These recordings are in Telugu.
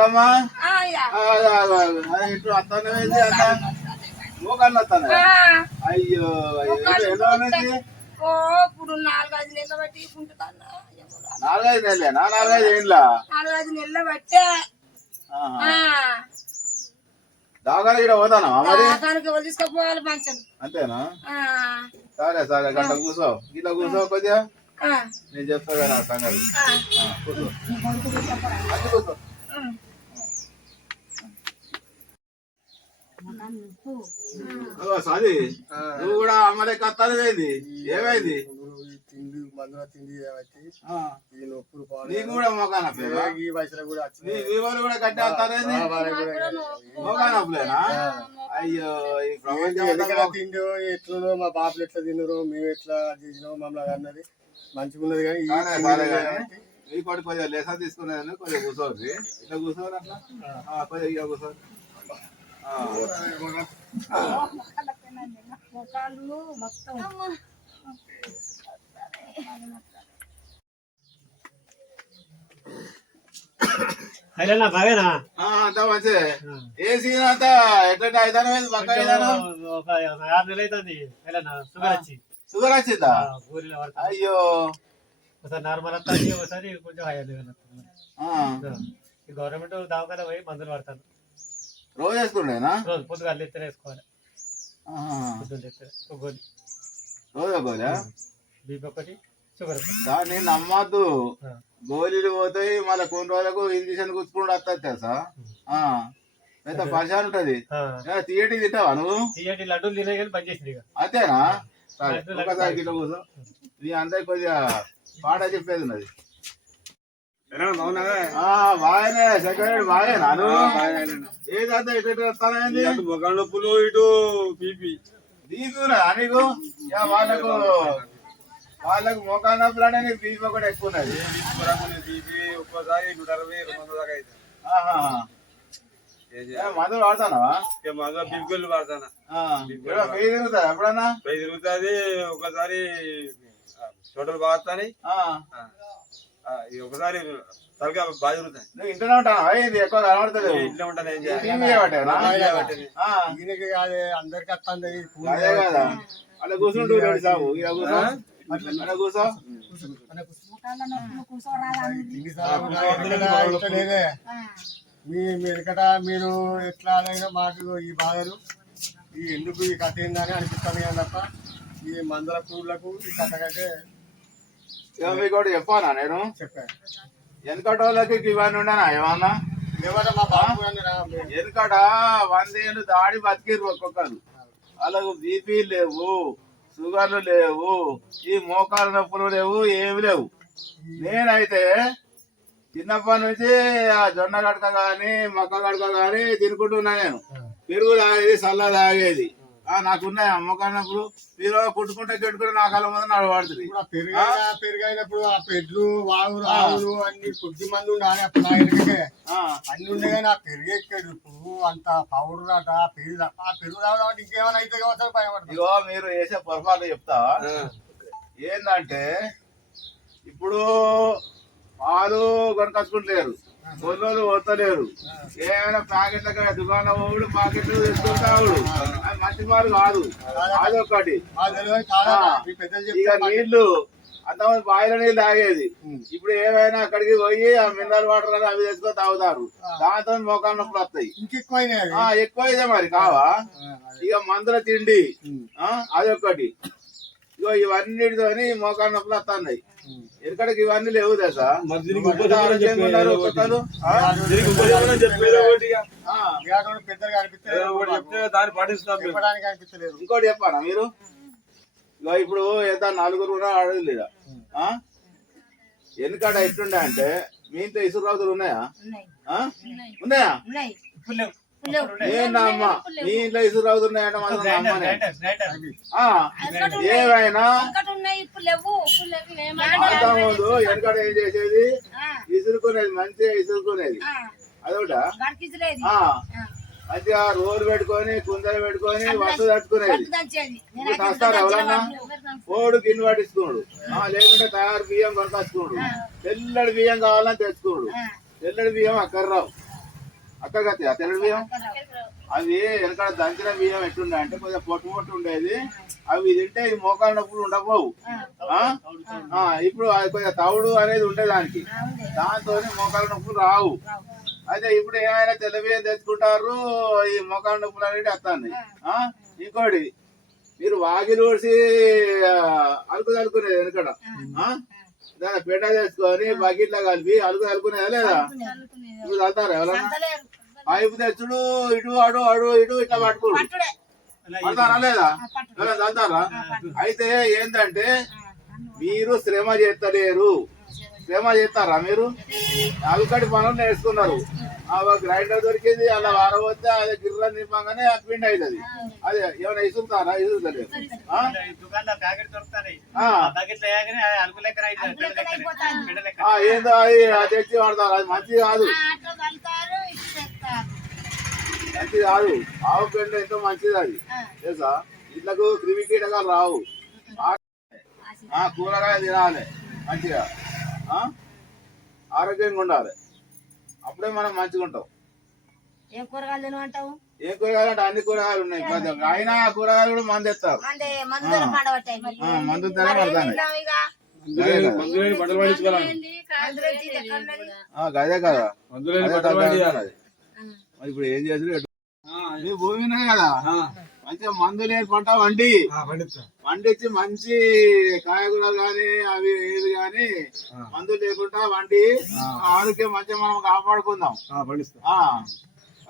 నాగమ్మా ఇటు అత్తనే అత్త మోకాళ్ళు వస్తాను అయ్యో ఎలా ఉన్నది ఇప్పుడు 4-5 నెలలు బట్టి కుంటున్నా 4-5 నెలలేనా 4-5 ఏండ్లా 4-5 నెలలు బట్టే దాగానే ఇక్కడ పోతానా మరి తీసుకుపోవాలి మంచం అంతేనా సరే సరే గంట కూర్చో ఇట్లా కూర్చో కొద్దిగా నేను చెప్తా కదా సంగతి కూర్చో కూర్చో సాది నువ్వు కూడా అమ్మలే కత్తాలు ఏంది ఏమైంది తిండి మందుల తిండి నీకు కూడా మోకానప్పులే ఈ వయసులో కూడా మీ వాళ్ళు కూడా కట్టి వస్తారేంది మోకానప్పులేనా అయ్యో ఈ ప్రపంచం తిండో ఎట్లనో మా బాబులు ఎట్లా తిన్నారో మేము ఎట్లా చేసినామో మమ్మల్ని అన్నది మంచిగా ఉన్నది కానీ ఈ కొడుకు కొంచెం లెసన్ తీసుకునేదని కొంచెం కూర్చోండి ఇట్లా కూర్చోరు అట్లా కొంచెం ఇక కూర్చోరు బాగానా అంతా మంచిదే ఏ సీన్ అంతా ఎట్లా అయితాను పక్క ఒక 6 నెలలు అవుతుంది షుగర్ వచ్చిందా అయ్యో ఒకసారి నార్మల్ వస్తుంది ఒకసారి కొంచెం హై గవర్నమెంట్ దవాఖాన పోయి మందులు పడతాను రోజు వేసుకుంటేనా రోజు పొద్దుగా ఎత్తే వేసుకోవాలి రోజు గోలా బీపీ ఒకటి షుగర్ దాన్ని నమ్మద్దు గోళీలు పోతాయి మళ్ళీ కొన్ని రోజులకు ఇంజక్షన్ కూర్చుకుంటూ వస్తుంది తెలుసా పెద్ద పరిశాన్ ఉంటది తీయటి తింటావా నువ్వు తీయటి లడ్డూలు తినే కానీ బంద్ చేసింది అంతేనా ఒకసారి గిట్ల కూర్చో నీ అందరికి కొద్దిగా పాట చెప్పేది ఉన్నది బాగానే సెకండ్ బాగానే ఏదంతా ఇటు వస్తానండి మొగ నొప్పులు ఇటు బీపీ బీపీరా నీకు వాళ్ళకు మోకాలు నొప్పులు అంటే నీకు బీపీ ఒకటి ఎక్కువ ఉన్నది బీపీ ఒక్కోసారి 160-200 దాకా అయితే మందులు వాడతానవా మందులు బిల్కుల్ వాడతానా పెయి తిరుగుతా ఎప్పుడన్నా పెయి తిరుగుతుంది ఒకసారి టోటల్ వాడతాని ఒకసారి తలగా బాగా తిరుగుతాయి నువ్వు ఇంట్లోనే ఉంటావా ఇది ఎక్కువ కనబడతలేదు ఇంట్లో ఉంటాను దీనికి కాదు అందరికి వస్తుంది అదే కదా అలా కూర్చుంటూ సాగు ఇలా కూర్చో అలా కూర్చో మీ వెనకట మీరు ఎట్లా అయినా మాకు ఈ బాధలు ఈ ఎందుకు ఈ కథ ఏందని అనిపిస్తాను కానీ తప్ప ఈ మందుల పూలకు ఈ కథకైతే మీకు కూడా చెప్పానా నేను చెప్పాను వెనకట వాళ్ళకి ఇవన్నీ ఉండనా ఏమన్నా ఏమన్నా మా బాబు వెనకట 100 ఏళ్ళు దాడి బతికిరు ఒక్కొక్కరు వాళ్ళకు బీపీ లేవు షుగర్లు లేవు ఈ మోకాలు నొప్పులు లేవు ఏమి లేవు నేనైతే చిన్నప్పటి నుంచి ఆ జొన్న గడక గాని మొక్క గడక గాని తినుకుంటున్నా నేను పెరుగు తాగేది సల్ల తాగేది నాకున్నాయి మొక్కనప్పుడు మీరు కుట్టుకుంటే కెట్టుకుంటే నా కళ్ళ ముందు నడబడుతుంది పెరుగైనప్పుడు ఆ పెడ్లు వాగులు ఆవులు అన్ని కొద్ది మంది ఉండాలి అప్పుడు నా ఎదురుకే అన్ని ఉండే కానీ ఆ పెరుగు ఎక్కాడు ఇప్పుడు అంత పౌడర్ అట పెరుగు ఆ పెరుగు రావడం ఇంకేమైనా అయితే కావచ్చు భయపడుతుంది ఇగో మీరు వేసే పొరపాటు చెప్తా ఏంటంటే ఇప్పుడు పాలు కొనుకొచ్చుకుంటలేరు గొల్లోలు పోతలేరు ఏమైనా ప్యాకెట్ల దుకాణం పోడు ప్యాకెట్లు తీసుకుంటాడు అది మంచి పాలు కాదు అదొకటి ఇక నీళ్లు అంతమంది బాయిల నీళ్ళు తాగేది ఇప్పుడు ఏమైనా అక్కడికి పోయి ఆ మినరల్ వాటర్ అని అవి తెచ్చుకొని తాగుతారు దాంతో మోకాలు నొప్పులు వస్తాయి ఎక్కువైతే మరి కావా ఇక మందుల తిండి అదొకటి ఇగో ఇవన్నిటితోని మోకాలు నొప్పులు వస్తున్నాయి ఎక్కడికి ఇవన్నీ లేవు తెలుసా ఇంకోటి చెప్పానా మీరు ఇప్పుడు ఎంత 4 కూడా అడగలేదు ఎందుకట ఎట్లుండే అంటే మీ ఇంట్లో ఇసురు రావుతులు ఉన్నాయా ఉన్నాయా ఏంటమ్మా మీ ఇంట్లో ఇసురు రావుతున్నాయంటే మన అమ్మనే ఏమైనా అంతకుముందు వెనకట ఏం చేసేది ఇసురుకునేది మంచిగా ఇసురుకునేది అదొకట మంచిగా రోలు పెట్టుకొని కుందలు పెట్టుకొని వస్తు తట్టుకునేది వస్తారు ఎవరన్నా కోడు గిన్నె పట్టించుకోడు లేకుంటే తయారు బియ్యం కొనుకొచ్చుకోడు తెల్లడి బియ్యం కావాలని తెచ్చుకోడు తెల్లడి బియ్యం అక్కడ రావు అక్కడ కత్తి తెల్లడి బియ్యం అవి వెనకాల దంచిన బియ్యం ఎట్లుండే అంటే కొంచెం పొట్టు ఉండేది. అవి తింటే ఈ మోకాలు నొప్పులు ఉండకపోవు. ఇప్పుడు అది కొంచెం తవుడు అనేది ఉండే దానికి, దాంతో మోకాలు నొప్పులు రావు. అయితే ఇప్పుడు ఏమైనా తెల్ల బియ్యం తెచ్చుకుంటారు, ఈ మోకాలు నొప్పులు అనేది వస్తుంది. ఇంకోటి మీరు వాకిలు ఊడ్చి అలుకు తలుకునేది వెనకడ, దాని పెండ తెచ్చుకొని బకెట్లో కలిపి అలుకు తలుకునేదా లేదా? ఇప్పుడు చల్తారా ఎవరన్నా? పైపు తెచ్చుడు ఇటు అడు అడు ఇటు ఇట్లా పట్టుకోడు పడతారా లేదా? ఎవరైనా చల్తారా? అయితే ఏంటంటే మీరు శ్రమ చేస్తలేరు. శ్రమ చేస్తారా మీరు? అలుకటి పనులు నేర్చుకున్నారు. గ్రైండర్ దొరికింది, అలా వారవద్ద అదే గిర్ర నింపగానే పిండి అవుతుంది. అదే ఏమైనా ఇసురుతారా? ఇసురుతలేదు. ఏందో అది తెచ్చి వాడతారు, అది మంచిది కాదు. మంచిది కాదు. ఆవు పెండ ఎంతో మంచిది అది తెలుసా. ఇట్లకు క్రిమి కీటకాలు రావు. కూరగాయలు తినాలి మంచిగా, ఆరోగ్యంగా ఉండాలి. అప్పుడే మనం మంచిగా ఉంటాం. ఏం కూరగాయలు తినమంటావు? ఏ కూరగాయలు అంటే అన్ని కూరగాయలు ఉన్నాయి. అయినా కూరగాయలు కూడా మంది తెస్తారు. మందు తనే పడతాను. గదే కదా మరి ఇప్పుడు ఏం చేసి మీ భూమి ఉన్నది కదా, మంచిగా మందు లేని పంట పండించి మంచి కాయగూరలు గాని అవి ఏది గాని మందు లేకుండా వండి ఆరోగ్యం మంచిగా మనం కాపాడుకుందాం.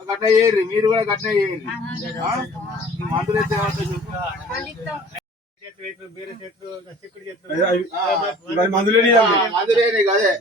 గట్ట చేయరు, మీరు కూడా గట్ట చేయరు. మందులు అయితే మందులేని కదే